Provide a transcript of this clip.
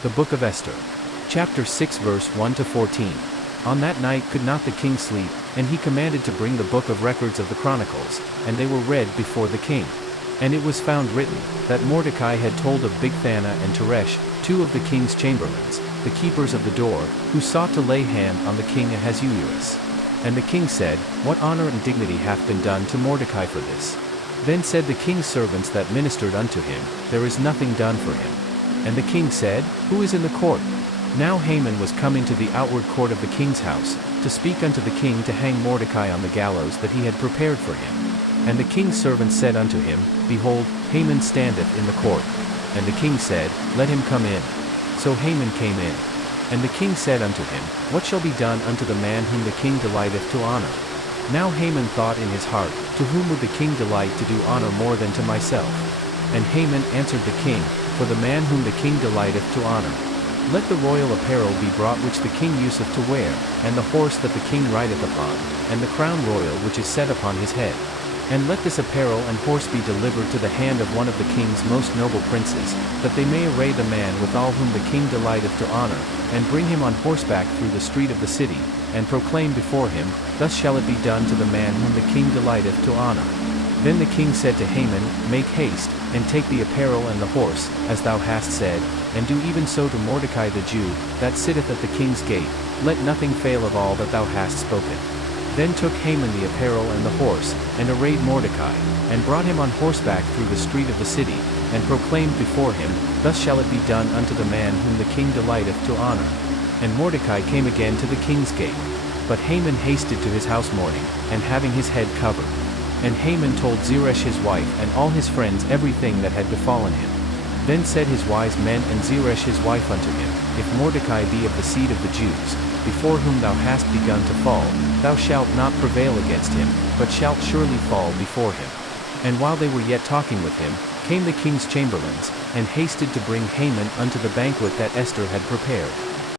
The Book of Esther. Chapter 6 verse 1 to 14. On that night could not the king sleep, and he commanded to bring the book of records of the Chronicles, and they were read before the king. And it was found written, that Mordecai had told of Bigthana and Teresh, two of the king's chamberlains, the keepers of the door, who sought to lay hand on the king Ahasuerus. And the king said, What honor and dignity hath been done to Mordecai for this? Then said the king's servants that ministered unto him, There is nothing done for him. And the king said, Who is in the court? Now Haman was come into the outward court of the king's house, to speak unto the king to hang Mordecai on the gallows that he had prepared for him. And the king's servants said unto him, Behold, Haman standeth in the court. And the king said, Let him come in. So Haman came in. And the king said unto him, What shall be done unto the man whom the king delighteth to honor? Now Haman thought in his heart, To whom would the king delight to do honor more than to myself? And Haman answered the king, For the man whom the king delighteth to honor. Let the royal apparel be brought which the king useth to wear, and the horse that the king rideth upon, and the crown royal which is set upon his head. And let this apparel and horse be delivered to the hand of one of the king's most noble princes, that they may array the man withal whom the king delighteth to honor, and bring him on horseback through the street of the city, and proclaim before him, Thus shall it be done to the man whom the king delighteth to honor. Then the king said to Haman, Make haste, and take the apparel and the horse, as thou hast said, and do even so to Mordecai the Jew, that sitteth at the king's gate. Let nothing fail of all that thou hast spoken. Then took Haman the apparel and the horse, and arrayed Mordecai, and brought him on horseback through the street of the city, and proclaimed before him, Thus shall it be done unto the man whom the king delighteth to honor. And Mordecai came again to the king's gate. But Haman hasted to his house mourning, and having his head covered. And Haman told Zeresh his wife and all his friends everything that had befallen him. Then said his wise men and Zeresh his wife unto him, If Mordecai be of the seed of the Jews, before whom thou hast begun to fall, thou shalt not prevail against him, but shalt surely fall before him. And while they were yet talking with him, came the king's chamberlains, and hasted to bring Haman unto the banquet that Esther had prepared.